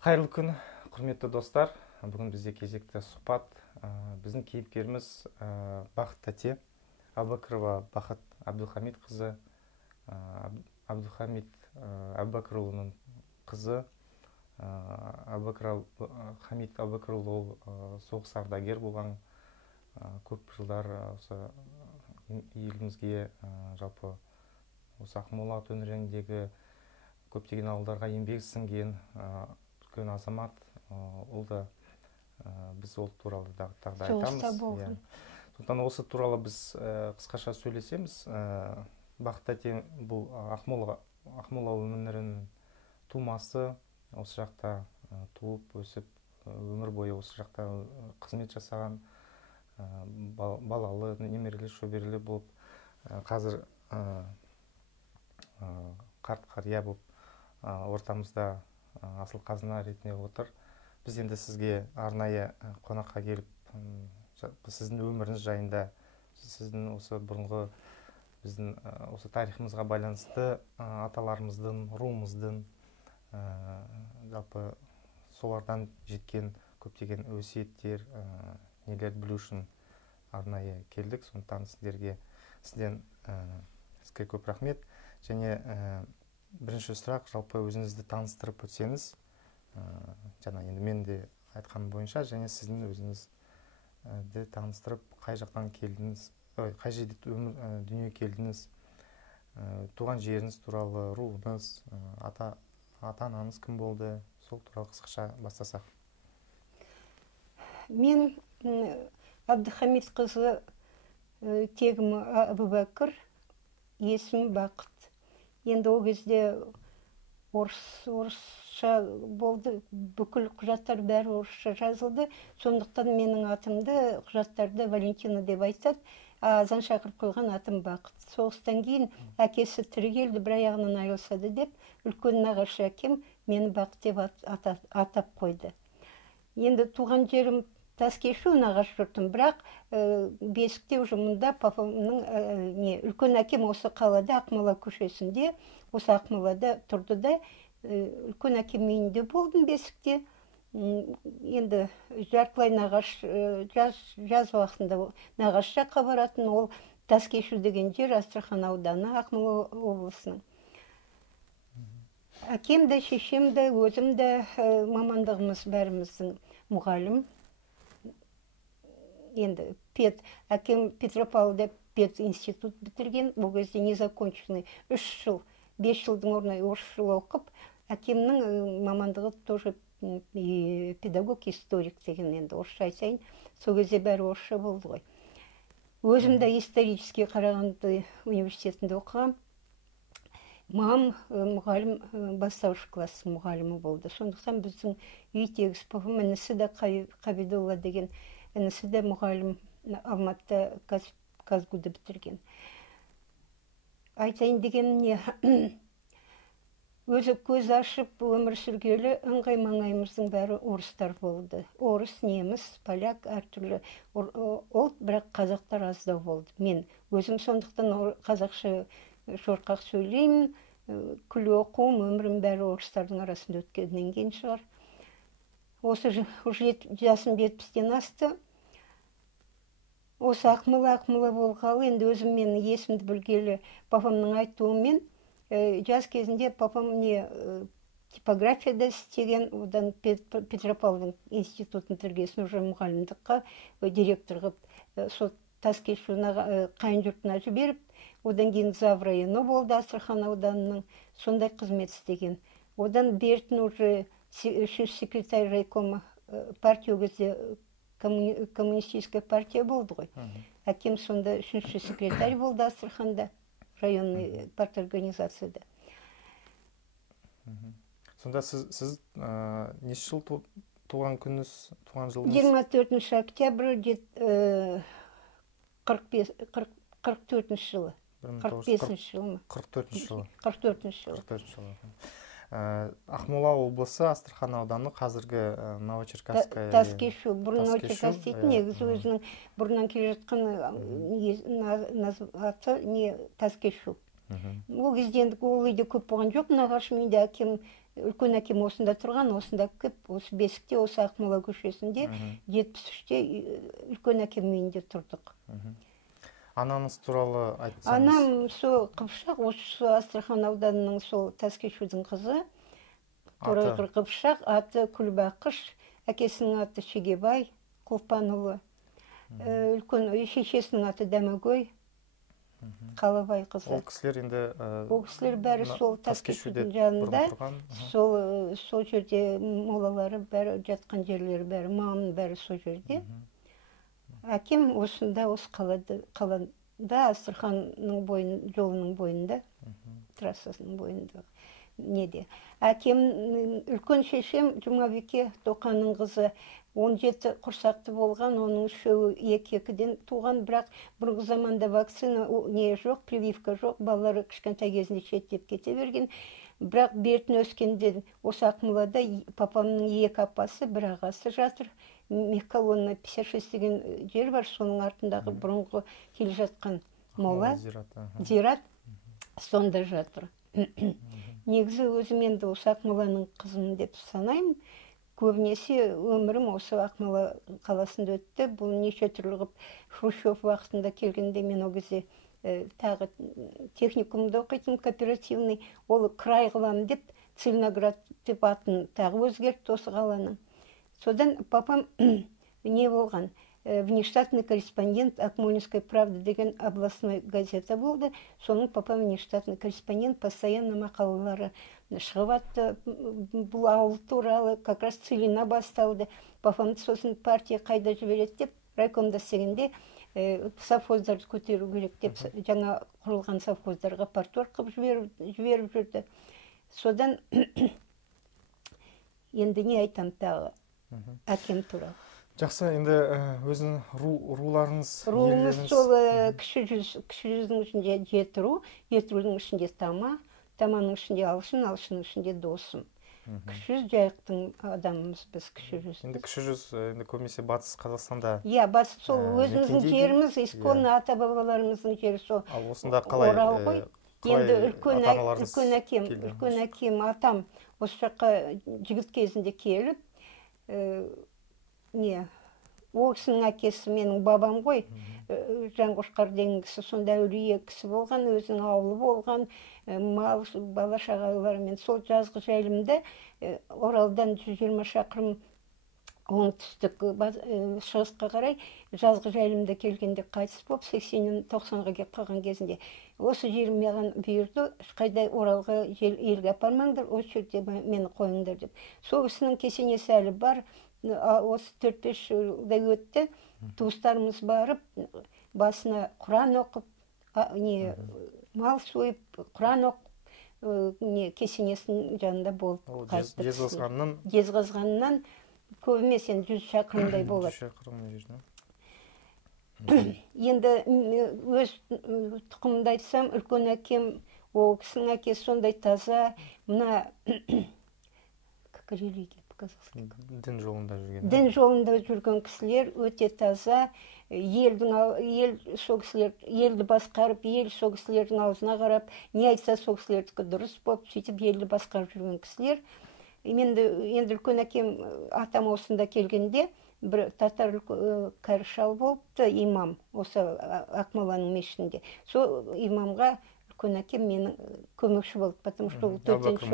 Қайырлы күн, құрметті достар. Бүгін бізде кезекті сұхбат. Біздің кейіпкеріміз Бақыт тәте, Әбубәкірова Бақыт Әбділхамидқызы, Әбділхамид Әбубәкірұлының қызы. Хамид Әбубәкірұлы ол соғыс ардагер болған, көп жылдар осы елімізге, жалпы осы Ақмола төңірегіндегі көптеген ауылдарға еңбек сіңген үлкен азамат. Ол да біз ол туралы тағы айтамыз. Сондықтан осы туралы біз қысқаша сөйлесеміз. Бақыт тәте бұл Ақмола өңірінің тумасы, осы жақта туып өсіп, өмір бойы осы жақта қызмет жасаған, балалы, немерелі, шөберелі болып, қазір қарт қария болып ортамызда асыл қазына ретінде отыр. Біз енді сізге арнайы қонаққа келіп, сіздің өміріңіз жайында, сіздің осы бұрынғы біздің осы тарихымызға байланысты аталарымыздың, руымыздың жалпы солардан жеткен көптеген өсиеттер, нелер білу үшін арнайы келдік. Сондықтан сізден көп рахмет. Және бірінші сұрақ, жалпы өзіңізді таныстырып өтсеңіз, жаңа енді мен де айтқаным бойынша, және сіздің өзіңізді таныстырып, қай жақтан келдіңіз, қай жерде дүние келдіңіз, туған жеріңіз туралы, руыңыз, ата-анаңыз кім болды, сол туралы қысқаша бастасақ. Мен Әбділхамидқызы, тегім Әбубәкір, есім Бақыт. Енді ол кезде орысша болды, бүкіл құжаттар бәрі орысша жазылды. Сондықтан менің атымды құжаттарды Валентина деп айтады, азан шақырып қойған атым Бақыт. Соғыстан кейін әкесі тірі келді, бір аяғынан айырылсады деп, үлкен нағашы әкем мені Бақыт деп атап қойды. Енді туған жерім Таскешу, нағашы жұртым, бірақ Бесікте уже мұнда папамның үлкен әкем осы қалада, Ақмола көшесінде, осы Ақмолада тұрды да, үлкен әкем үйінде болдым Бесікте. Енді жартылай нағаш, жаз уақытында нағаш жаққа баратын, ол Таскешу деген жер, Астрахан ауданы, Ақмола облысының. Әкем де, шешем де, өзім де, мамандығымыз бәріміздің мұғалім. Енді әкем Петропавлда пединститут бітірген, бұл кезде незаконченный 3 жыл, 5 жылдың орнына 3 жыл оқып, әкемнің мамандығы тоже педагог, историк деген, енді орысша айтайын, сол кезде бәрі орысша болды ғой. Өзім де исторический Қарағанды университетінде оқығам. Мам мұғалім, бастауыш класс мұғалімі болды. Сондықтан біздің үй тегіс, папам інісі де Қабидолла деген, інісі де мұғалім, Алматыда Казгуды бітірген. Айтайын деген не, өзі көз ашып өмір сүргелі ыңғай маңайымыздың бәрі орыстар болды. Орыс, неміс, поляк, әртүрлі ұлт, бірақ қазақтар аздау болды. Мен өзім сондықтан қазақша шорқақ сөйлеймін, күлі оқуым, өмірім бәрі орыстардың арасында өткеннен кейін шығар. Осы жасым 70-тен асты. Осы Ақмола болғалы, енді өзім мен есімді білгелі папамның айтуымен, жаз кезінде папам типографияда істеген, одан Петропавлдың институтын бітіргесін уже мұғалімдікқа директор қып, сол Таскешуна қайын жұртына жіберіп, одан кейін Заврайыны болды, Астрахан ауданының, сондай қызмет істеген. Одан бертін уже үшінші секретарь райкома партия, өзі коммунистическая партия болды ғой. Әкем сонда үшінші секретарь болды Астраханда, районный партия организацияда. Сонда сіз неше жыл туған күніңіз, туған жылыңыз? 24 октябрь 44 жылы. 45 жылы ма? 44 жылы. 44 жылы. Ақмола облысы, Астрахан ауданы, қазіргі Новочеркасская. Таскешу, бұрын Новочеркас дейтін, негізі өзінің бұрыннан келе жатқан аты Таскешу. Ол кезде ол үйде көп болған жоқ, нағашым үйде әкем үлкен әкем осында тұрған, осында кеп, осы бесікте, осы Ақмола көшесінде 73-те үлкен әкем үйінде тұрдық. Анаңыз туралы айтсаңыз. Анам сол Қыпшақ, осы Астрахан ауданының сол Таскешудің қызы. Торайғыр Қыпшақ, аты Күлбақыш, әкесінің аты Шегебай Құлпанұлы. Үлкен шешесінің аты Дәмегөй Қалабай қызы. Ол кісілер енді ол кісілер бәрі сол Таскешудің жанында, сол жерде молалары бәрі жатқан жерлері бәрі, маманың бәрі сол жерде. Әкем осында, осы қалада, Астраханның жолының бойында, трассасының бойында. Неде. Әкем, үлкен шешем Жұмабике Тоқанның қызы 17 құрсақты болған, оның үшеуі 2-2-ден туған, бірақ бұрынғы заманда вакцина не жоқ, прививка жоқ, балалары кішкентай кезінде шеттеп кете берген. Бірақ бертін өскенде осы Ақмолада папамның 2 апасы, 1 ағасы жатыр. Мехколонна 56 деген жер бар, соның артындағы бұрынғы келе жатқан мола, зират, сонда жатыр. Негізі өзім енді осы Ақмоланың қызымын деп санаймын. Көбінесе өмірім осы Ақмола қаласында өтті. Бұл неше түрлі ғып Хрущев вақытында келгенде мен ол кезде тағы техникумда оқитын кооперативный, ол край қылам деп, Целиноград деп атын тағы өзгертті осы қаланың. Содан папам не болған? Внештатный корреспондент Акмолинской правды деген областной газета болды. Соның папам внештатный корреспондент, постоянно мақалалары шығып атты. Бұл ауыл туралы как раз Целина басталды. Папамды сосын партия қайда жібереді деп, райкомда істегенде совхоздарды көтеру керек деп, жаңа құрылған совхоздарға парторг қылып жіберіп жүрді. Содан енді не айтам тағы әкем туралы. Жақсы, енді өзің руларыңыз... Руымыз сол кіші жүздің ішінде жеті рудың ішінде таманың ішінде алшын, алшының ішінде досым. Кіші жүз жайықтың адамымыз біз кіші жүз. Енді кіші жүз көбінесе батыс Қазақстанда... Иә, батыс сол өзіміздің жеріміз, исконно ата-бабаларымыздың жері сол. Ал осында қалай енді үлкен әкем, атам осы жаққа жігіт кезінде келіп, ол кісінің әкесі менің бабам ғой, Жаңғошқар деген кісі, сонда әулие кісі болған, өзінің ауылы болған, бала шағаларымен сол жазғы жайылымда Оралдан 120 шақырым оңтүстік шығысқа қарай жазғы жайылымда келгенде қайтыс болып, 80-90-ға кеп қалған кезінде осы жерім маған бұйырды, ешқайда Оралға елге апармаңдар, осы жерде мені қойыңдар деп. Сол кісінің кесенесі әлі бар. Осы 4-5 жылда өтті, туыстарымыз барып, басына Құран оқып, мал сойып, Құран оқып, кесенесінің жанында болып қайтты. Жезқазғаннан көп емес, 100 шақырымдай болады. 100 шақырым жерде. Енді өз тұқымымды айтсам, үлкен әкем, ол кісінің әкесі сондай таза, мына как религия. Дін жолында жүрген кісілер өте таза, сол кісілер елді басқарып, ел сол кісілердің аузына қарап, не айтса сол кісілердікі дұрыс болып, сөйтіп елді басқарып жүрген кісілер. Енді үлкен әкем атам осында келгенде, бір татар кәрі шал болыпты, имам, осы Ақмоланың мешітінде. Сол имамға үлкен әкем менің көмекші болды, потому что ол 4-ші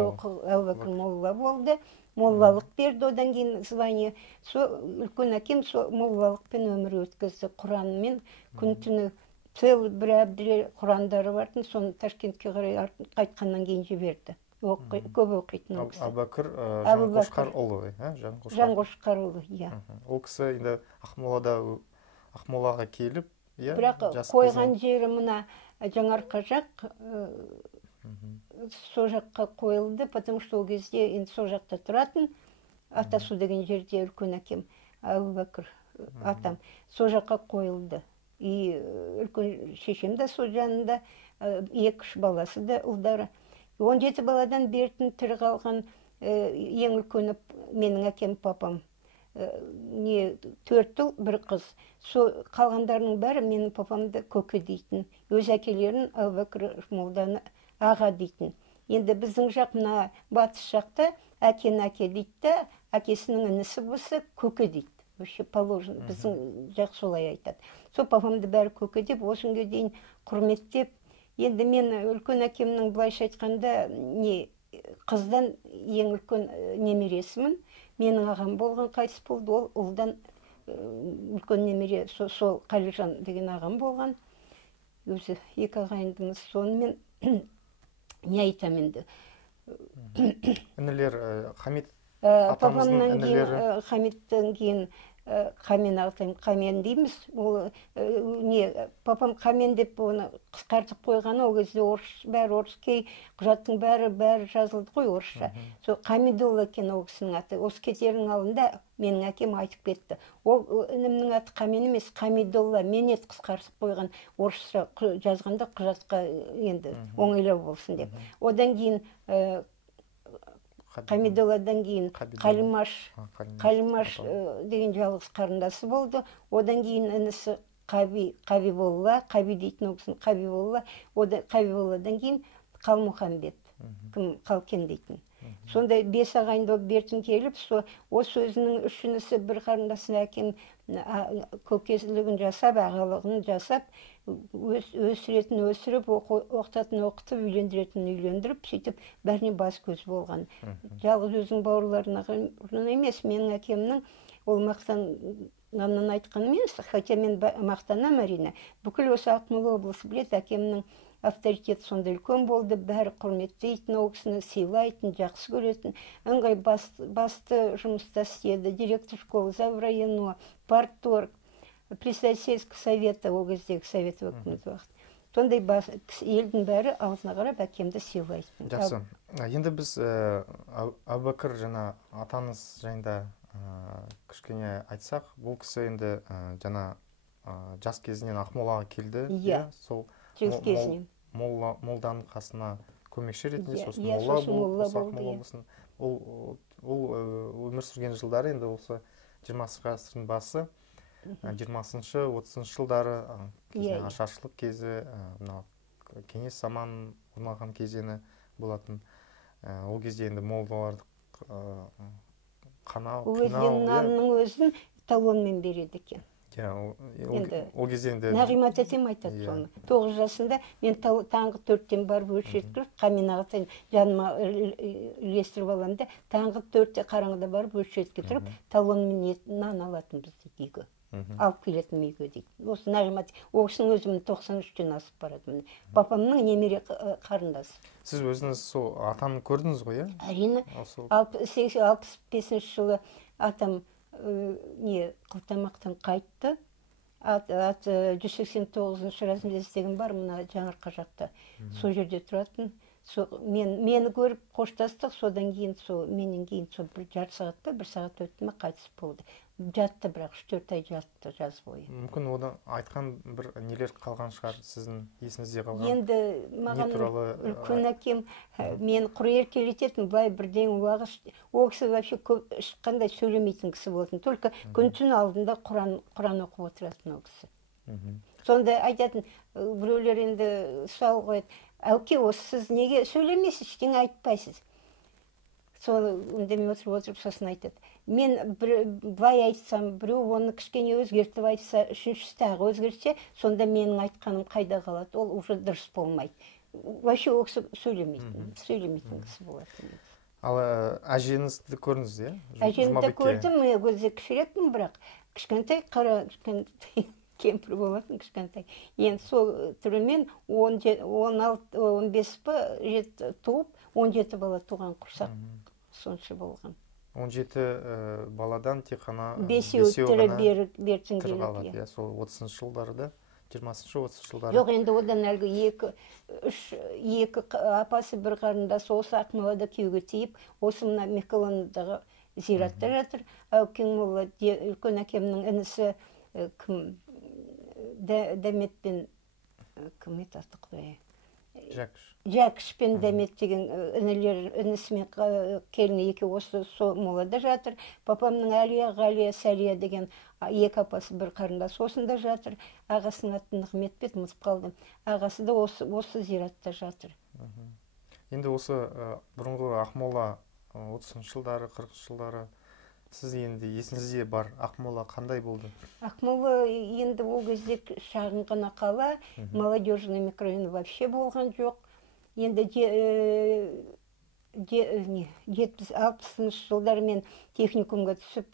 Әубәкір молла болды. Моллалық берді, одан кейін звание. Үлкен әкем моллалықпен өмір өткізді. Құранмен күн-түні целый бір әбділер Құрандары бардың, соны Ташкентке қарай қайтқаннан кейін жіберді. Көп оқитын ол кісі. Әбубәкір Жаңғошқарұлы, Жаңғошқарұлы, иә. Ол кісі енді Ақмолаға келіп, бірақ қойған жері мына Жаңарқа жақ, сол жаққа қойылды, потому что ол кезде енді сол жақта тұратын, Атасу деген жерде үлкен әкем, Әбубәкір атам, сол жаққа қойылды. И үлкен шешем де сол жанында, 2-3 баласы да ұлдары. 17 баладан бертін тірі қалған ең үлкені менің әкем папам. 4 ұл, 1 қыз. Сол қалғандарының бәрі менің папамды көке дейтін. Өз әкелерін Әбубәкір молданы аға дейтін. Енді біздің жақ мына батыс жақта әкені әке дейді да, әкесінің інісі болса көке дейді. Вообще положено, біздің жақ солай айтады. Сол папамды бәрі көке деп, осы күнге дейін құрметтеп. Енді мен үлкен әкемнің былайша айтқанда қыздан ең үлкен немересімін. Менің ағам болған қайтыс болды, ол ұлдан үлкен немере сол Қалижан деген ағам болған. Өзі екі ағайындымыз. Сонымен не айтам енді. Інілер Хамит Папамнан кейін Хамиттен кейін Қамен ағатайым, Қамен дейміз. Ол папам Қамен деп оны қысқартып қойғаны, ол кезде бәрі орыс, кей құжаттың бәрі жазылды ғой орысша. Сол Қамидолла екен ол кісінің аты. Осы кетердің алдында менің әкем айтып кетті. Ол інімнің аты Қамен емес, Қамидолла. Мен ет қысқартып қойған орысша жазғанда құжатқа енді оңайлау болсын деп. Одан кейін Қамидолладан кейін Қалимаш деген жалғыз қарындасы болды. Одан кейін інісі Қабиболла, Қаби дейтін оқысын Қабиболла. Қабиболладан кейін Қалмұхамбет, Қалкен дейтін. Сондай 5 ағайынды болып бертін келіп, осы өзінің үшіншісі бір қарындасын әкем көкесілігін жасап, ағалығын жасап, өсіретін өсіріп, оқытатын оқытып, үйлендіретін үйлендіріп, сөйтіп бәріне бас көз болған. Жалғыз өзінің бауырларына емес, менің әкемнің ол мақтанғаннан айтқаны емес, хотя мен мақтанам әрине. Бүкіл осы Ақмола облысы біледі, әкемнің авторитет сонда үлкен болды, бәрі құрметтейтін, ол кісіні сыйлайтын, жақсы көретін, ыңғай басты жұмыста істеді, директор школы, заврайоно, парторг, председатель сельского совета, ол кездегі совет өкіметі уақыт. Сондай елдің бәрі аузына қарап әкемді сыйлайтын. Жақсы. Енді біз Әбубәкір жаңа атаңыз жайында кішкене айтсақ, бұл кісі енді жаңа жас кезінен Ақмолаға келді. Иә, жас кезінен. Молданың қасына көмекші ретінде, сосын молла болды. Ол өмір сүрген жылдары енді осы 20 ғасырдың басы, 20-30 жылдары ашаршылық кезі, кеңес заманын орнаған кезеңі болатын. Ол кезде енді молдаларды қинау. Нанның өзін талонмен береді екен. Ол кезде енді Нағима тәтем айтады соны. 9 жасында мен таңғы 4-тен барып өлшеткіліп, Қамен ағатайым жаныма ілестіріп аламын да, таңғы 4-те қараңғыда барып өлшетке тұрып, талонмен нан алатын бізде үйге. Алып келетін үйге дейді. Осы Нағима ол кісінің өзімін 93-тен асып барады. Папамның немере қарындасы. Сіз өзіңіз сол атаны көрдіңіз ғой, иә? Әрине. 65 жылы атам Қылтамақтан қайтты. 189-шы разместеген бар, мұна Жаңарқа жақта. Сол жерде тұратын. Мені көріп қоштастық, содан кейін, менен кейін бір жарты сағат па, 1 сағат өтті ме қайтыс болды. Жатты, бірақ 3-4 ай жатты жаз бойы. Мүмкін одан айтқан бір нелер қалған шығар, сіздің есіңізде қалған? Енді маған үлкен әкем мен құр еркелететін, былай бірден уағыз, ол кісі вообще ешқандай сөйлемейтін кісі болатын. Только күн-түн алдында Құран оқып отыратын ол кісі. Сонда айтатын, біреулер енді сұрау қояды, әуке, осы сіз неге сөйлемейсіз, ештеңе айтпайсыз? Соны үндемей отырып, сосын айтады. Мен былай айтсам, біреу оны кішкене өзгертіп айтса, үшіншісі тағы өзгертсе, сонда менің айтқаным қайда қалады, ол уже дұрыс болмайды. Вообще ол кісі сөйлемейтін кісі болатын. Ал әжеңізді көрдіңіз, иә? Әжемді көрдім, өзі кішірекпін, бірақ кішкентай қара кемпір болатын кішкентай. Енді сол түрімен 15 туып, 17 бала туған құрсақ сонша болған. 17 баладан тек қана 5-еу тірі бертін келді. Сол 30 жылдарда, 20-30 жылдары. Жоқ, енді одан әлгі 2 апасы бір қарындасы осы Ақмолада күйеуге тиіп, осы мына Мекалоныдағы зиратта жатыр. Әукең молла, үлкен әкемнің інісі кім? Дәметтен кім етасты құдай? Жәкіш пен Дәмет деген інісімен келіні екеуі осы молада жатыр. Папамның Әлия, Ғалия, Сәлия деген 2 апасы бір қарындасы осында жатыр. Ағасының аты Нығметбек, ұмытып қалдым. Ағасы да осы зиратта жатыр. Енді осы бұрынғы Ақмола 30-шы жылдары, 40-шы жылдары сіз енді есіңізде бар Ақмола қандай болды? Ақмола енді ол кезде шағын ғана қала, молодежный микрорайон вообще болған жоқ. Енді 70-60-шы жылдары мен техникумға түсіп,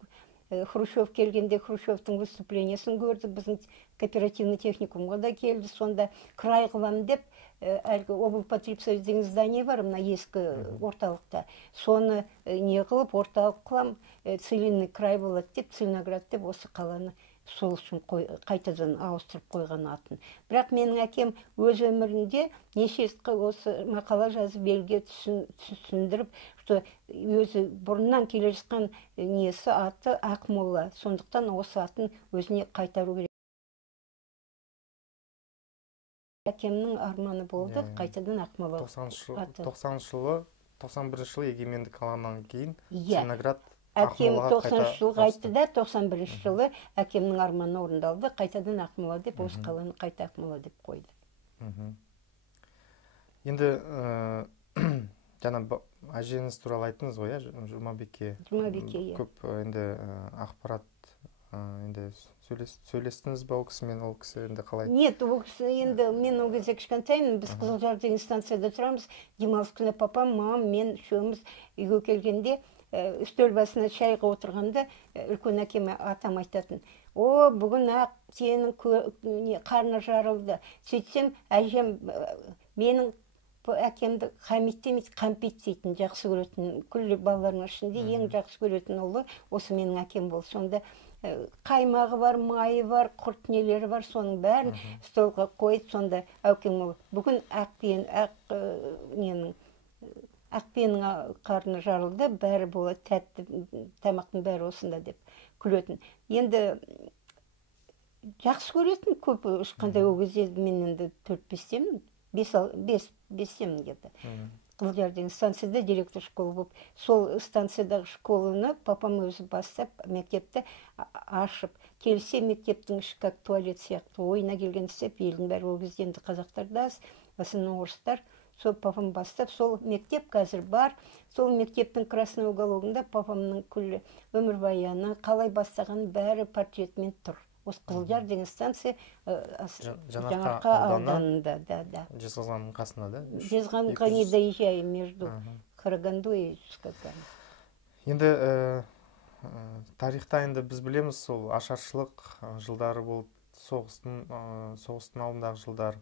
Хрущев келгенде Хрущевтың выступлениесін көрді, біздің кооперативный техникумға да келді, сонда край қылам деп, әлгі облпотребсоюз деген здание бар, мына ескі орталықта. Соны не қылып, орталық қылам, целинный край болады деп, Целиноград деп осы қаланы сол үшін қайтадан ауыстырып қойған атын. Бірақ менің әкем өз өмірінде неше осы мақала жазып елге түсіндіріп, что өзі бұрыннан келе жатқан несі аты Ақмола. Сондықтан осы атын өзіне қайтару керек. Әкемнің арманы болды, қайтадан Ақмола. 90-шы жылы, 91-ші жылы егемендік алғаннан кейін Целиноград әкем 90-шы жылғы айтты да, 91-ші жылы әкемнің арманы орындалды, қайтадан Ақмола деп, осы қаланы қайта Ақмола деп қойды. Енді жаңа әжеңіз туралы айттыңыз ғой, Жұмабике. Жұмабике, иә. Көп енді ақпарат енді сөйлестіңіз ба ол кісімен, ол кісі енді қалай? Нет, ол кісі енді мен ол кезде кішкентаймын, біз Қызылжар деген станцияда тұрамыз, демалыс күні папам, мамам, мен үшеуміз үйге келгенде үстел басына шайға отырғанда үлкен әкеме атам айтатын: о, бүгін ақ сенің қарны жарылды. Сөйтсем, әжем менің әкемді Хамит демейді, Қампит дейтін, жақсы көретін, күллі балалардың ішінде ең жақсы көретін ұлы осы менің әкем болды. Сонда қаймағы бар, майы бар, құрт нелері бар, соның бәрін столға қойып, сонда әкем бүгін Ақпенің қарны жарылды, бәрі болады, тәтті тамақтың бәрі осында деп күлетін. Енді жақсы көретін көп, ешқандай ол кезде мен енді 4-5-темін, 5-темін деді. Қызылжар деген станцияда директор школы болып, сол станциядағы школаны папам өзі бастап, мектепті ашып, келсе мектептің іші как туалет сияқты, ойына келген істеп, елдің бәрі ол кезде енді қазақтарда аз, основном орыстар. Сол папам бастап, сол мектеп қазір бар, сол мектептің красный угологында папамның күллі өмірбаяны, қалай бастаған бәрі портретмен тұр. Осы Қызылжар деген станция Жаңарқа ауданында, да. Жезқазғанның қасында, да? Жезқазғанға не доезжай между Қарағанды и Жезқазған. Енді тарихта енді біз білеміз, сол ашаршылық жылдары болып, соғыстың алдындағы жылдар.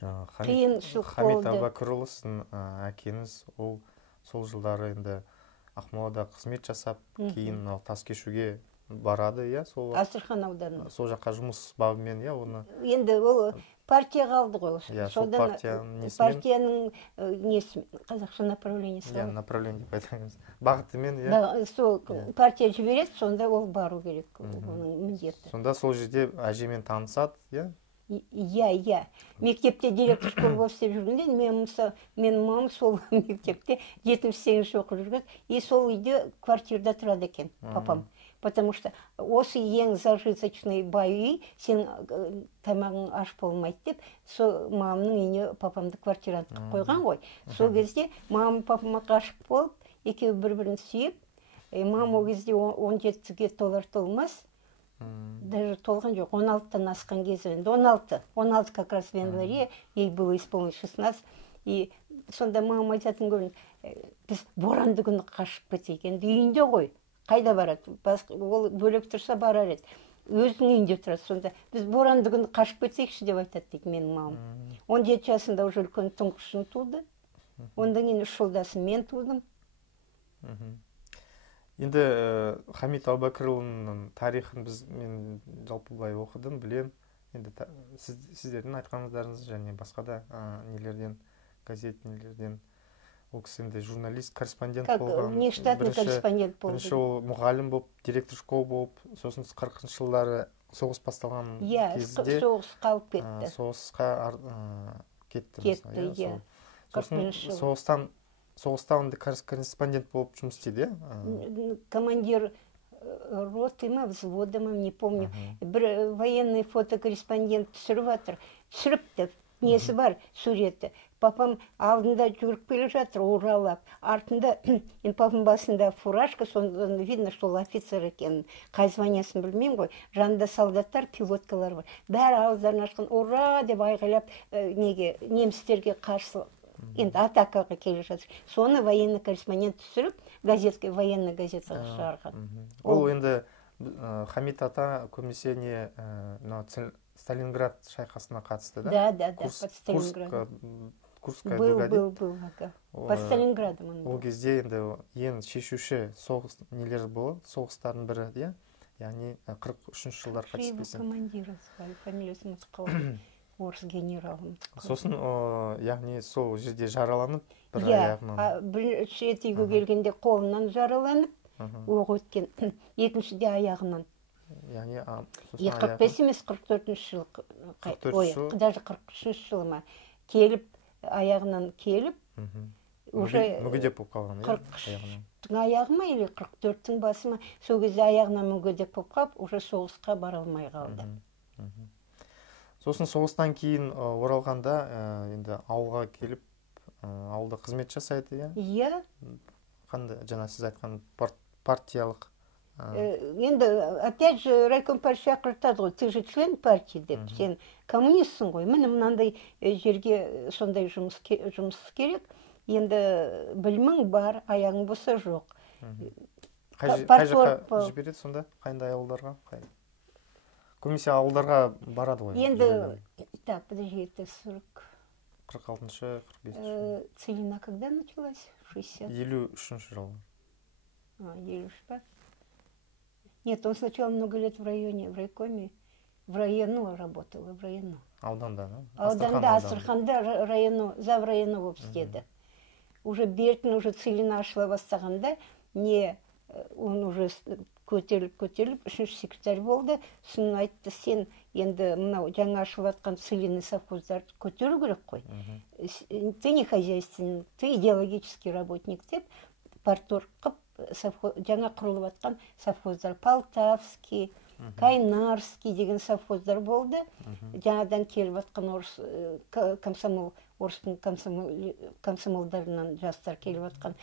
Хамит Әубәкірұлы, сіздің әкеңіз, ол сол жылдары енді Ақмолада қызмет жасап, кейін Таскешуге барады, иә? Астрхан ауданына. Сол жаққа жұмыс бабымен, иә, оны? Енді ол партияға алды ғой. Иә, сол партияның несімен? Партияның несімен, қазақша направлениесі. Иә, направление деп айтыңыз. Бағытымен, иә? Сол партия жібереді, сонда ол бару керек, оның міндеті. Сонда сол жерде әжемен танысады, иә? Иә. Мектепте директор школы болып істеп жүргенде, менің мамам сол мектепте 78-ші оқып жүрген, и сол үйде квартирада тұрады екен, папам. Потому что осы ең зажиточный бай үй, сен тамағың аш болмайды деп, сол мамамның үйіне папамды квартирант қылып қойған ғой. Сол кезде мамам папама ғашық болып, екеуі бір-бірін сүйіп, мамам ол кезде 17-ге толар-толмас, даже толған жоқ, 16-тан асқан кезі, 16 как раз в январе, ей было исполнить 16, и сонда мамам айтатын көрін, біз боранды күні қашып кетейік, енді үйінде ғой, қайда барады, ол бөлек тұрса барар еді, өзінің үйінде тұрады, сонда біз боранды күні қашып кетейікші деп айтады дейді менің мамам. 17 жасында уже үлкен тұңғышын туды, ондан кейін 3 жылдасын мен тудым. Енді Хамит Әубәкірұлының тарихын мен жалпы былай оқыдым, білем. Енді сіздердің айтқаныңыздарыңыз және басқа да нелерден, газет нелерден, ол кісі енді журналист, корреспондент болған. Нештатный корреспондент болды. Бірінші ол мұғалім болып, директор школ болып, сосын 40-шы жылдары соғыс басталған кезінде. Соғыс қалып кетті. Соғысқа кетті. Кетті, иә. Сосын соғыста онда корреспондент болып жұмыс істеді, командир роты ма, взвода ма, не помню. Бір военный фотокорреспондент түсіріп жатыр. Түсіріпті, несі бар, суреті. папам алдында жүріп келе жатыр, уралап, артында папам басында фуражка, сонда видно, что ол офицер екенін. Қай званиясын білмеймін ғой. Жанында солдаттар, пилоткалар бар. Бәрі ауыздарын ашқан, ура деп айғайлап, неге немістерге қарсы енді атакаға келе жатыр. Соны военный корреспондент түсіріп, газетке, военный газетаға шығарған. Ол енді Хамит ата көбінесе Сталинград шайқасына қатысты, да? Да, под Сталинградом. Курская был, ага. Под Сталинградом он был. Ол кезде енді ең шешуші соғыс нелер болды, соғыстардың бірі, иә? Яғни 43-ші жылдар қателеспесем. Командира звали, фамилиясын ұмытып қалдым. Орыс генералым. Сосын, яғни сол жерде жараланып, бір аяғынан. Бірінші рет үйге келгенде қолынан жараланып, оқ өткен. Екіншіде аяғынан. Яғни 45 емес 44-ші жыл. Даже 43-ші жылы ма. Келіп, аяғынан келіп, уже мүгедек болып қалған, 43-тің аяғы ма, или 44-тің басы ма, сол кезде аяғынан мүгедек болып қалып, уже соғысқа бара алмай қалды. Сосын соғыстан кейін оралғанда енді ауылға келіп, ауылда қызмет жасайды, иә? Иә. Қандай, жаңа сіз айтқан партиялық? Енді, опять же, райком партия шақыртады ғой, ты же член партии деп, сен коммунистсің ғой, міне мынандай жерге сондай жұмыс керек, енді білімің бар, аяғың болса жоқ. Қай жаққа жібереді сонда? Қайындай ауылдарға? Көбінесе ауылдарға барады ғой. Енді, так, подожди, это 46-шы, 45-шы. Целина когда началась? 60? 53-ші жыл. 53, да? Нет, он сначала много лет в районе, в райкоме, в району работала, в району. Ауданда, да? Ауданда, Астраханда району, зав району болып істеді. Уже бертін, уже Целина ашыла бастағанда, не, он уже көтеріліп, үшінші секретарь болды. Сосын айтты, сен енді мынау жаңа ашылып атқан Целина совхоздарды көтеру керек қой. Ты не хозяйственный, ты идеологический работник деп, парторг қып, жаңа құрылып атқан совхоздар. Полтавский, Кайнарский деген совхоздар болды. Жаңадан келіп атқан орыстың комсомолдарынан жастар келіп атқан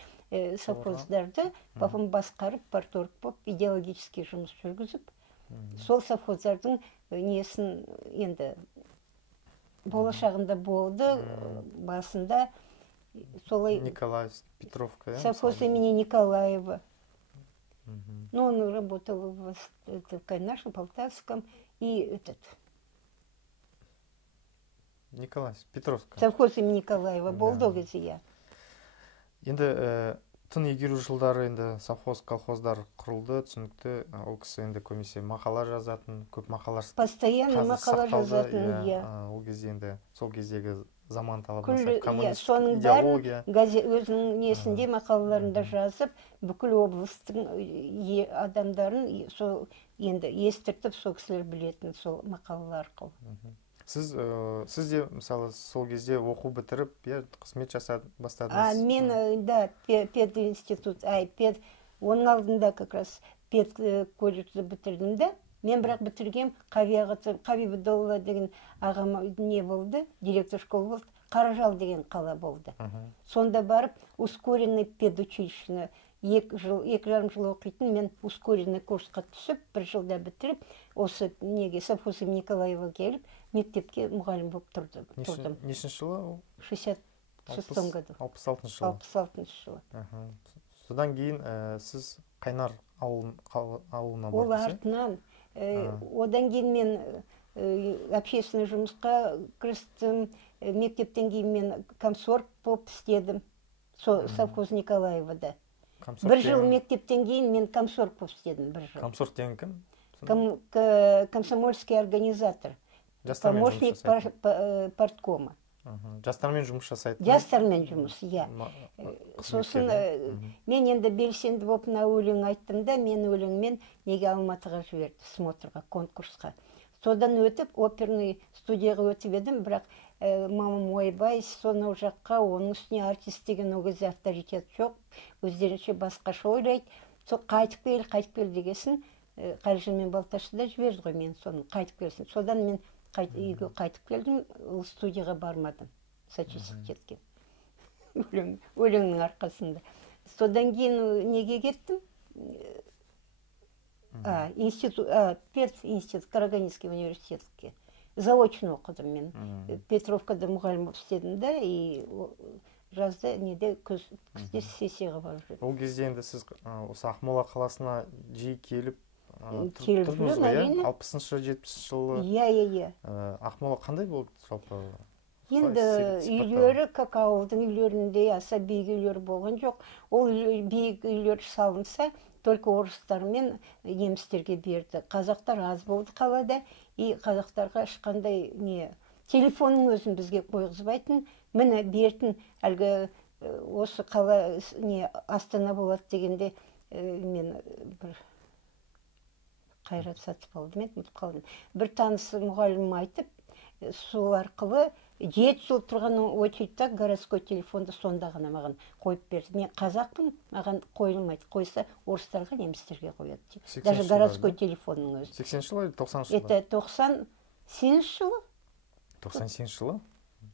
совхоздарды папам басқарып, парторг болып, идеологический жұмыс жүргізіп, сол совхоздардың несін енді болашағында болды, басында солай... Николай Петровка, совхоз имени Николаева. Ну, он работал в Кайнарском, Полтавском и этот... Николай Петровка. Совхоз имени Николаева болды ол кезде, иә. Енді тың игеру жылдары енді совхоз, колхоздар құрылды, түсінікті. Ол кісі енді көбінесе мақала жазатын, көп мақалар постоянно мақала жазатын, иә. Ол кезде енді сол кездегі заман талабына коммунистік идеология. Өзінің несінде мақалаларында жазып, бүкіл облыстың адамдарын енді естіртіп, сол кісілер білетін сол мақалалар арқылы. Сіз де, мысалы, сол кезде оқу бітіріп, қызмет бастадыңыз? Мен, да, пединститут, оның алдында как раз пед колледжді бітірдім да. Мен бірақ бітіргем Қабибидолла деген ағам не болды, директор школы болды, Қаражал деген қала болды. Сонда барып, ускоренный педучилищені 2,5 жыл оқитын, мен ускоренный курсқа түсіп, 1 жылда бітіріп, осы неге совхоз имени Николаева келіп, мектепке мұғалім болып тұрдым. Нешінші жылы? 66 году. 66 жылы. 66 жылы. Содан кейін сіз Қайнар ауылына барсыз? Ол артынан. Одан кейін мен общественный жұмысқа кірістім, мектептен кейін мен комсорг болып істедім, совхоз Николаевада. 1 жыл мектептен кейін мен комсорг болып істедім, 1 жыл. Комсорг деген кім? Комсомольский организатор, помощник парткома. Жастармен жұмыс жасайды? Жастармен жұмыс, иә. Сосын мен енді белсенді болып мына өлең айттым да, мен өлеңмен неге Алматыға жіберді, смотрға, конкурсқа. Содан өтіп, оперный студияға өтіп едім, бірақ мамам ойбай, сонау жаққа, оның үстіне артист деген ол кезде авторитет жоқ, өздерінше басқаша ойлайды. Қайтып кел дегесін, Қалжан мен Балташыда жіберді ғой мен соны, қайтып келсін. Содан мен үйге қайтып келдім, студияға бармадым. сочувствовать еткен өлеңнің арқасында. Содан кейін неге кеттім? Пединститут, Карагандинский университетке. Заочно оқыдым мен. Петровкада мұғалім болып істедім да, и жазда неде күзде сессияға барып жүрдім. Ол кезде енді сіз осы Ақмола қаласына жиі келіп тұрдыңыз ғой, иә? 60-шы, 70-ші жылы. Иә. Ақмола қандай болды жалпы? Енді үйлері, как ауылдың үйлерінде аса биік үйлер болған жоқ. Ол биік үйлер салынса, только орыстар мен немістерге берді. Қазақтар аз болды қалада, и қазақтарға ешқандай телефонның өзін бізге қойғызбайтын. Міне бертін әлгі осы қала Астана болады дегенде мен бір Қайрат сатып алдым, ұмытып қалдым. Бір танысы мұғалім айтып, сол арқылы 7 жыл тұрған очередьте городской телефонды сонда ғана маған қойып берді. Мен қазақпын, маған қойылмайды. Қойса орыстарға, немістерге қояды. Даже городской телефонның өзі. 80 жылы, 90 жылы? Это 98 жылы. 98 жылы?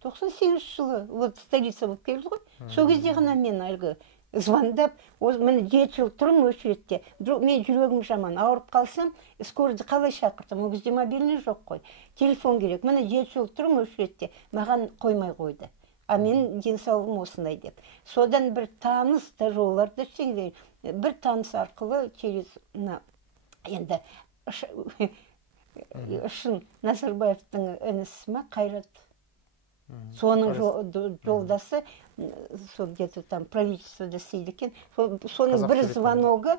98 жылы. Вот столица болып келді ғой. Сол кезде ғана мен әлгі звондап, міне 7 жыл тұрмын очередьте. Мен жүрегім жаман, ауырып қалсам, скорыйды қалай шақыртам? Ол кезде мобильный жоқ қой. Телефон керек. Міне 7 жыл тұрмын очередьте, маған қоймай қойды. А мен денсаулығым осындай деп. Содан бір таныс, даже оларды бір таныс арқылы через енді Шын Назарбаевтың інісі ма, Қайрат. Соның жолдасы, где-то там правительствода істейді екен. Соның бір звоногы,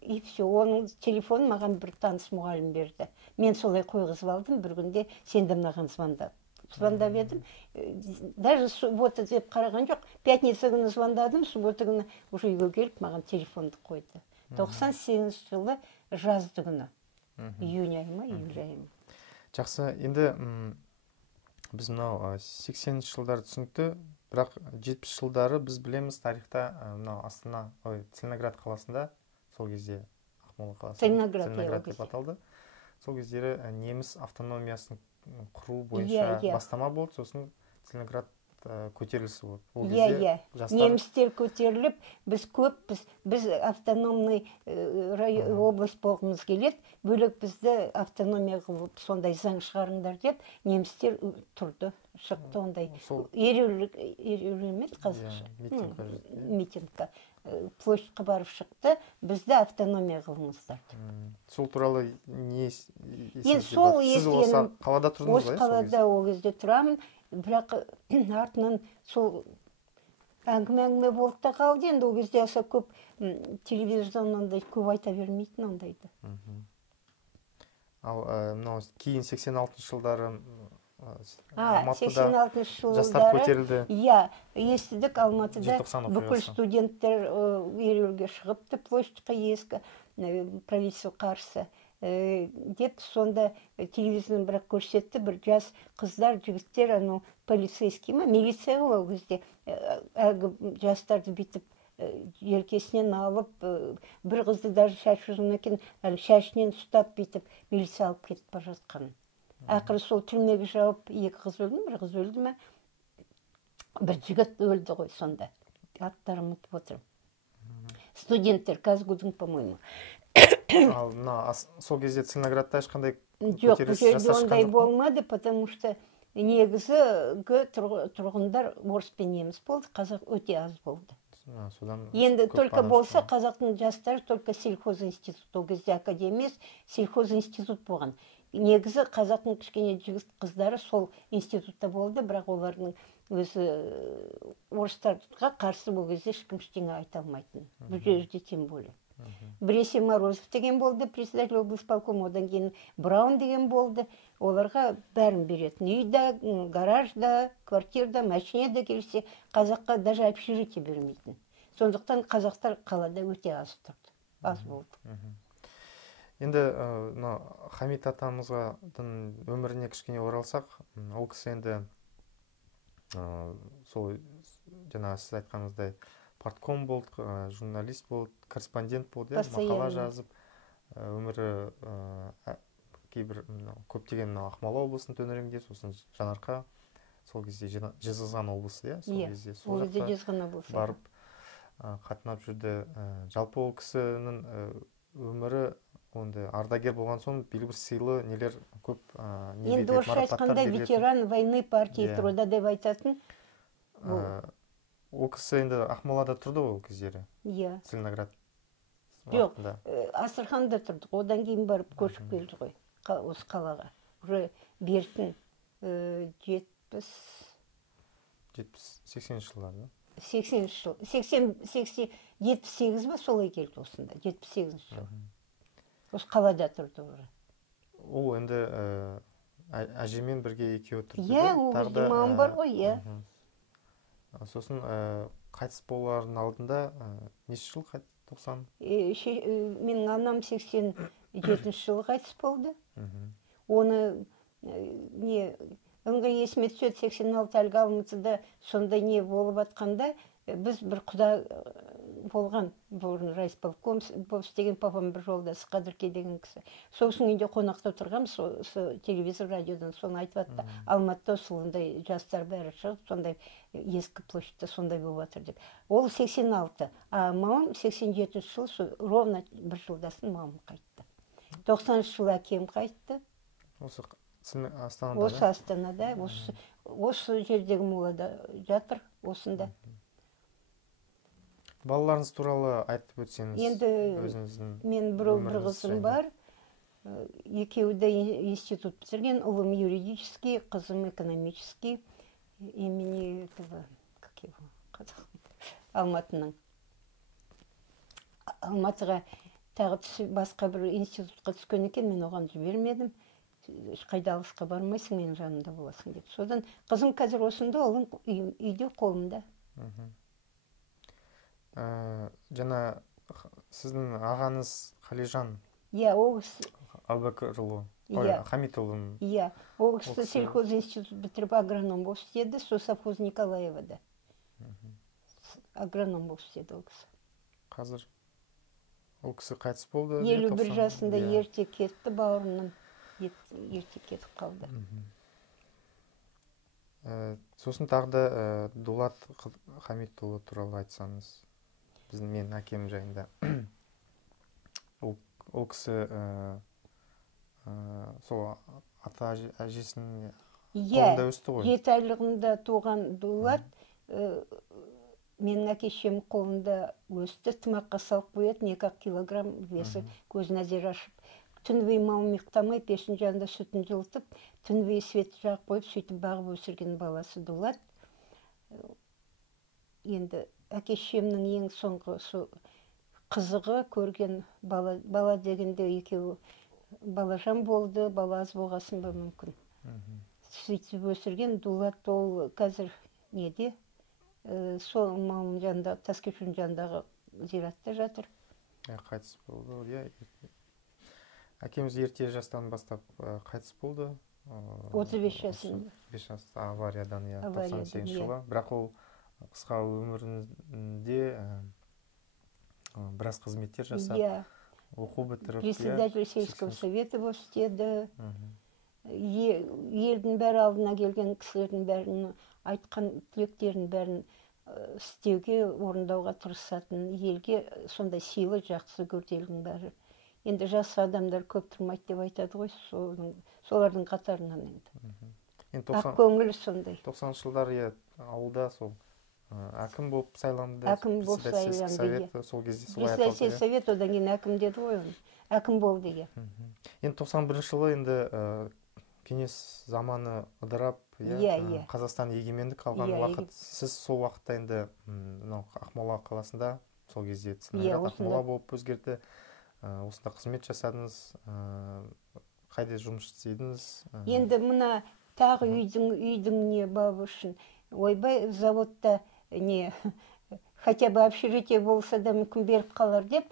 и все, оның телефонын маған бір таныс мұғалім берді. Мен солай қойғызып алдым, бір күнде сенді маған звондап едім. Даже суббота деп қараған жоқ. Пятница күні звондадым, суббота күні уже үйге келіп маған телефонды қойды. 98 жылы жазды күні. Июнь айы ма, июль айы ма. Жақсы, енді біз мынау 80-ші жылдары түсінікті, бірақ 70 жылдары біз білеміз тарихта мынау Астана, Целиноград қаласында, сол кезде Ақмола қаласы Целиноград деп аталды. Сол кездері неміс автономиясын құру бойынша бастама болды, сосын Целиноград көтерілісі болды. Иә. Немістер көтеріліп, біз автономный область болғымыз келеді, бөлек бізді автономия қылып сондай заң шығарыңдар деп, немістер тұрды, шықты ондай. Ереулемет қазақша? Митингқа. Площадьқа барып шықты, бізді автономия қылыңыздар. Сол туралы не есіңізде бар? Сіз осы қалада тұрдыңыз ғой? Осы қалада ол кезде тұрамын. Бірақ артынан сол әңгіме болып та қалды, енді ол кезде аса көп телевизордан ондай көп айта бермейтін ондайды. Ал кейін 86 жылдары Алматыда жастар көтерілді. Иә, естідік, Алматыда бүкіл студенттер ереуілге шығыпты, площадьқа ескі правительство қарсы. Деп сонда телевизордан бірақ көрсетті, бір жас қыздар, жігіттер, полицейский ма, милиция ғой ол кезде, жастарды бітіп еркесінен алып, бір қызды даже шашы ұзын екен, шашынан ұстап бітіп, милиция алып кетіп бара жатқан. Ақыры сол түрмеге жауып, 2 қыз өлді ме, 1 қыз өлді ме, бір жігіт өлді ғой сонда. Аттары ұмытып отырмын. Студенттер, Казгудың, по-моему. Сол кезде Целиноградта ешқандай жоқ, бұл жерде ондай болмады, потому что негізі тұрғындар орыс пен неміс болды, қазақ өте аз болды. Енді только болса қазақтың жастары только сельхозинститут, ол кезде академия, сельхозинститут болған. Негізі қазақтың кішкене жігіт қыздары сол институтта болды, бірақ олардың өзі орыстарға қарсы бұл кезде ешкім ештеңе айта алмайтын. Бұл жерде тем более. Бресе Морозов деген болды, председатель облисполкома, одан кейін Браун деген болды. Оларға бәрін беретін. Үйде, гаражда, квартирда, машинеде келсе, қазаққа даже общежитие бермейтін. Сондықтан қазақтар қалада өте аз тұрды. Аз болды. Енді Хамит атамыздың өміріне кішкене оралсақ, ол кісі енді сол жаңа сіз айтқаныңыздай партком болды, журналист болды, корреспондент болды, мақала жазып, өмірі кейбір көптеген Ақмола облысының төңірегінде, сосын Жанарқа сол кезде Жезқазған облысы, иә, сол кезде ол кезде Жезқазған облысы барып қатынап жүрді. Жалпы ол кісінің өмірі онда ардагер болған соң белгілі бір сыйлы нелер көп, енді орысша айтқанда ветеран войны партии труда деп айтатын. Ол кісі енді Ақмолада тұрды ол кездері. Иә. Целиноград. Жоқ, Астраханда тұрдық. Одан кейін барып көшіп келді ғой осы қалаға. Уже бертін 80-80 жылдары. 80 жыл. 78 ба солай келді осында. 78 жыл. Осы қалада тұрды уже. Ол енді әжемен бірге екеуі тұрды. Иә, ол кезде мамам бар ғой, иә. Сосын қайтыс болардың алдында неше жыл қайтыс? 90? Менің анам 87 жылы қайтыс болды. Оны ыңғай есіме түседі, 86 әлгі Алматыда сондай не болып атқанда, біз бір құда болған, бұрын райисполком істеген папам бір жолдасы Қадырке деген кісі. Сосын үйінде қонақта отырғанбыз, телевизор, радиодан соны айтып атты. Алматыда сондай жастар бәрі шығып, сондай ескі площадьта сондай болып жатыр деп. Ол 86, а мамам 87 жыл, ровно бір жылдасын мамам қайтты. 90 жыл әкем қайтты. Осы Астанада? Осы Астанада, осы жердегі молада жатыр, осында. Балаларыңыз туралы айтып өтсеңіз, өзіңіздің. Мен бір қызым бар. Екеуі де институт бітірген, ұлым юридический, қызым экономический. Имени этого, как его, Алматының. Алматыға тағы басқа бір институтқа түскен екен, мен оған жібермедім. Ешқайда алысқа бармайсың, менің жанымда боласың деп. Содан қызым қазір осында, ұлым үйде қолымда. Жана сіздің ағаңыз Қалижан Әубәкірұлы, Хамитұлын. Иә, ол кісі сельхоз институт бітіріп агроном болып істеді, сол совхоз Николаевада. Агроном болып істеді ол кісі. Қазір ол кісі қайтыс болды. 51 жасында ерте кетті, бауырынан ерте кетіп қалды. Сосын тағы да Дулат Хамитұлы туралы айтсаңыз. Мен әкем жайында. Ол кісі сол ата әжесінің қолында өсті ғой. 7 айлығында туған Дулат менің әке-шешемнің қолында өсті. Тымаққа салып қояды, 2 килограмм весі, көзін әзер ашып. Түн бойы мамам ұйықтамай, пештің жанында сүтін жылытып, түн бойы свет жағып қойып, сөйтіп бағып өсірген баласы Дулат. Енді әке-шешемнің ең соңғы қызығы көрген бала дегенде екеуі балажан болды, бала аз болғасын ба мүмкін. Сөйтіп өсірген Дулат ол қазір неде? Сол мамамның жанында, Таскешудің жанындағы зиратта жатыр. Қайтыс болды, әкеміз ерте жастан бастап қайтыс болды. 35 жасында. 35 жасында авариядан, 98 жылы. Бірақ ол қысқа өмірінде біраз қызметтер жасап, оқу бітіріп, председатель сельского совета болып істеді. Елдің бәрі алдына келген кісілердің бәрін айтқан тілектерін бәрін істеуге, орындауға тырысатын, елге сондай сыйлы, жақсы көрді елдің бәрі. Енді жас адамдар көп тұрмайды деп айтады ғой, солардың қатарынан енді. Ақ көңіл сондай. 90 жылдар ауылда сол әкім болып сайланды. Әкім болып сайланды. Председатель совет, одан кейін әкім деді ғой, әкім болды. Енді 91 жылы енді кеңес заманы ыдырап, Қазақстан егемендік алған уақыт. Сіз сол уақытта енді Ақмола қаласында, сол кезде Ақмола болып өзгерді. Осында қызмет жасадыңыз, қайда жұмыс істедіңіз? Енді мына тағы үйдің не бабы үшін. Ойбай, заводта не, хотя бы общежитие болса да мүмкін беріп қалар деп,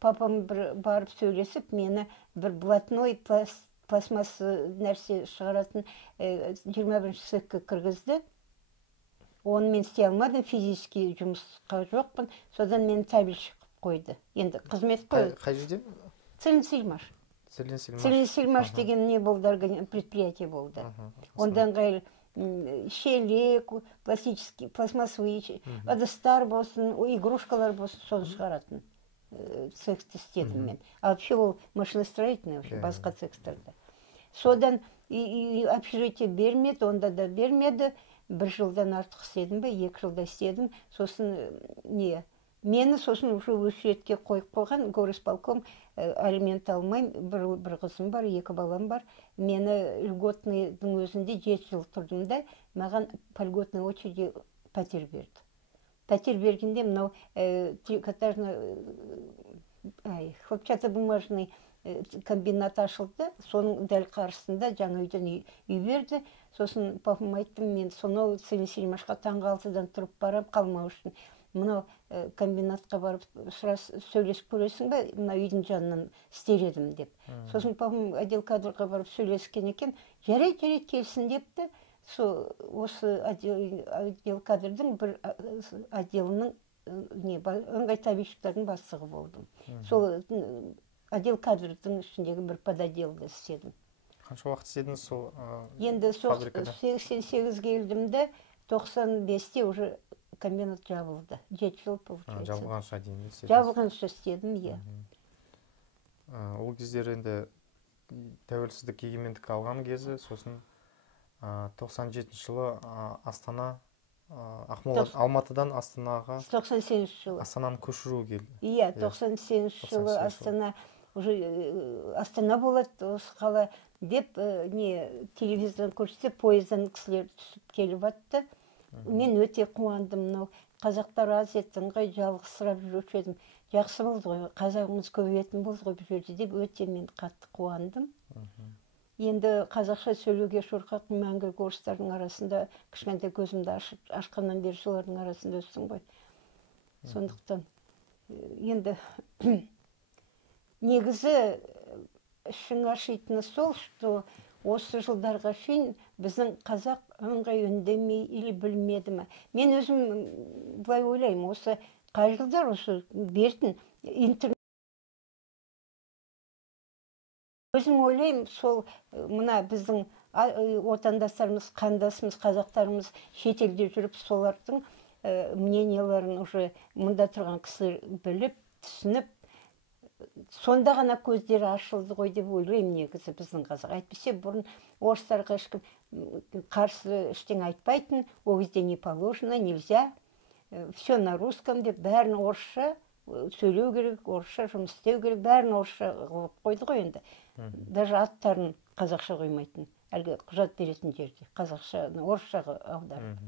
папам барып сөйлесіп, мені бір блатной пластмасс нәрсе шығаратын 21 цехқа кіргізді. Оны мен істей алмадым, физически жұмысқа жоқпын, содан мені табельщик қойды. Енді қызмет қойды. Қай жерде? Целинсельмаш деген не болды, предприятие болды. Ондан ғайыл шелек, пластмассовый ыдыстар болсын, игрушкалар болсын, соны шығаратын цехты істедім мен. А вообще ол машиностроительный, вообще басқа цехтарда. Содан общежитие бермеді, онда да бермеді. 1 жылдан артық істедім бе, 2 жылда істедім. Сосын мені сосын уже өсиетке қойып қойған, горисполком алимент алмаймын, бір қызым бар, 2 балам бар. Мені льготныйдың өзінде 7 жыл тұрдым да, маған по льготной очереди пәтер берді. Пәтер бергенде мынау хлопчатобумажный комбинат ашылды, соның дәл қарсысында жаңа үйден үй берді. Сосын папам айттым, мен сонау Целин-Сельмашқа таңғы 6-дан тұрып барам, қалмау үшін. Мынау комбинатқа барып сөйлесіп көресің бе, мына үйдің жанынан істер едім деп. Сосын папам отдел кадрға барып сөйлескен екен, жарайды келсін депті. Осы отдел кадрдың бір отделінің ыңғай табиғаттардың бастығы болдым. Сол отдел кадрдың ішіндегі бір подотделді істедім. Қанша уақыт істедіңіз сол енді фабрикада? 88 келдім де, 95-те уже комбинат жабылды. 7 жыл получается. Жабылғанша дейін істедіңіз? Жабылғанша істедім, иә. Ол кездер енді тәуелсіздік егемендік алған кезі, сосын 97 жылы Астана, Алматыдан Астанаға, 98 жылы. Астананы көшіру келді. Иә, 98 жылы Астана, уже Астана болады, осы қала деп, телевизордан көрсетсе, поездан кісілер түсіп келіп атты. Мен өте қуандым, мынау қазақтар аз еттің ғой, жалғызсырап жүруші едім. Жақсы болды ғой, қазағымыз көбейетін болды ғой бұл жерде деп өте мен қатты қуандым. Енді қазақша сөйлеуге шорқақ, мәңгілік орыстардың арасында кішкентай көзімді ашқаннан бері солардың арасында өстім ғой. Сондықтан енді негізі ішің ашитыны сол, что осы жылдарға шейін біздің қазақ ыңғай үндемей или білмеді ме. Мен өзім былай ойлаймын, осы қай жылдар осы бертін интернет. Өзім ойлаймын, сол мына біздің отандастарымыз, қандасымыз, қазақтарымыз шетелде жүріп, солардың мненияларын уже мұнда тұрған кісілер біліп, түсініп, сонда ғана көздері ашылды ғой деп ойлаймын негізі біздің қазақ. Әйтпесе бұрын орыстарға ешкім қарсы ештеңе айтпайтын, ол кезде не положено, нельзя, все на русском деп, бәрін орысша сөйлеу керек, орысша жұмыс істеу керек, бәрін орысша қойды ғой енді. Даже аттарын қазақша қоймайтын, әлгі құжат беретін жерде қазақша, орысшаға аударып.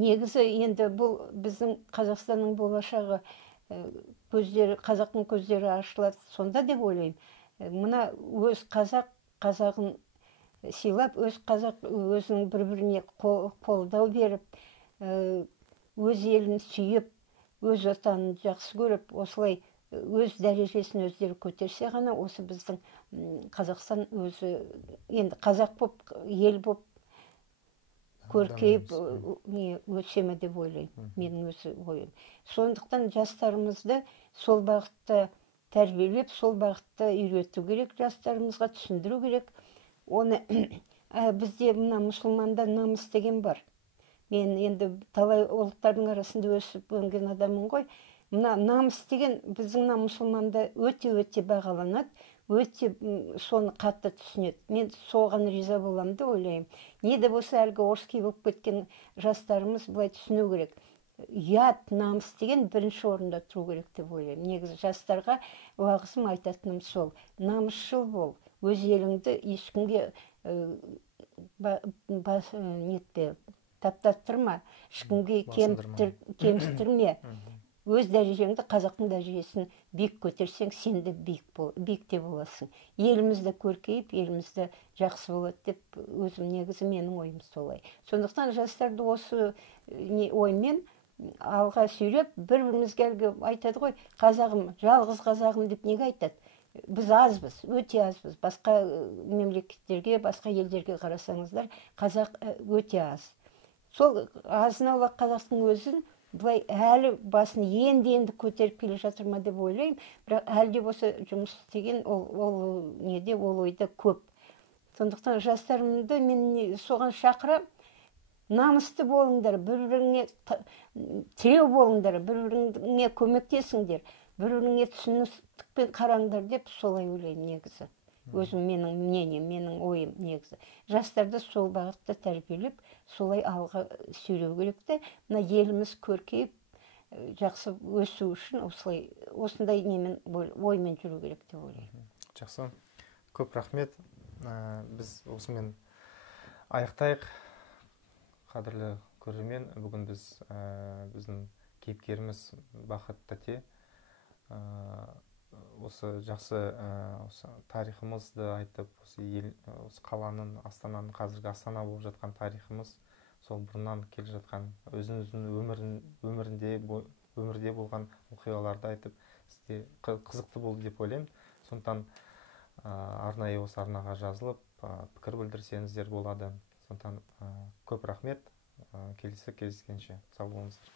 Негізі енді бұл біздің Қазақстанның болашағы, қазақтың көздері ашылады сонда деп ойлаймын. Мына өз қазағын сыйлап, өз қазақ өзінің бір-біріне қолдау беріп, өз елін сүйіп, өз отанын жақсы көріп, осылай өз дәрежесін өздері көтерсе ғана, осы біздің Қазақстан өзі енді қазақ боп, ел боп көркейіп өсеме деп ойлаймын, менің өзі ойым. Сондықтан жастарымызды сол бағытта тәрбиелеп, сол бағытта үйрету керек, жастарымызға түсіндіру керек. Оны бізде мына мұсылманда намыс деген бар. Мен енді талай ұлттардың арасында өсіп өнген адаммын ғой. Мына намыс деген біздің мұсылманда өте-өте бағаланады, өте соны қатты түсінеді. Мен соған риза боламын да ойлаймын. Не де болса әлгі орыский болып кеткен жастарымыз былай түсіну керек. Ұят, намыс деген бірінші орында тұру керек деп ойлаймын. Негізі жастарға уағызым айтатыным сол. Намысшыл бол, өз еліңді ешкімге таптаттырма, ешкімге кемістірме. Өз дәрежеңді, қазақтың дәрежесін биік көтерсең, сен де биікте боласың. Елімізді көркейіп, елімізді жақсы болады деп өзім негізі менің ойым солай. Сондықтан жастарды осы оймен алға сүйреп, бір-бірімізге әлгі айтады ғой, қазағым, жалғыз қазағым деп неге айтады? Біз азбыз, өте азбыз. Басқа мемлекеттерге, басқа елдерге қарасаңыздар, қазақ өте аз. Сол азын-аулақ қазақтың өзін бұлай әлі басын енді көтеріп келе жатыр ма деп ойлаймын. Бірақ әлде болса жұмыс істеген ол ойда көп. Сондықтан жастарымды мен соған шақырам, намысты болыңдар, бір-біріңе тіреу болыңдар, бір-біріңе көмектесіңдер, бір-біріңе түсіністікпен қараңдар деп солай ойлаймын негізі. Өзім менің мнением, менің ойым негізі. Жастарды сол бағытта тәрбиелеп, солай алға сүйреу керек те, мына еліміз көркейіп, жақсы өсу үшін осындай немен оймен жүру керек деп ойлаймын. Жақсы. Көп рахмет. Біз осымен аяқтайық. Қадірлі көрермен, бүгін біздің кейіпкеріміз Бақыт тәте осы жақсы тарихымызды айтып, осы қаланың, Астананың, қазіргі Астана болып жатқан тарихымыз, сол бұрыннан келе жатқан өзінің өмірде болған оқиғаларды айтып, сізге қызықты болды деп ойлаймын. Сондықтан арнайы осы арнаға жазылып, пікір білдірсеңіздер болады. Сондықтан көп рахмет. Келесі кездескенше сау болыңыздар.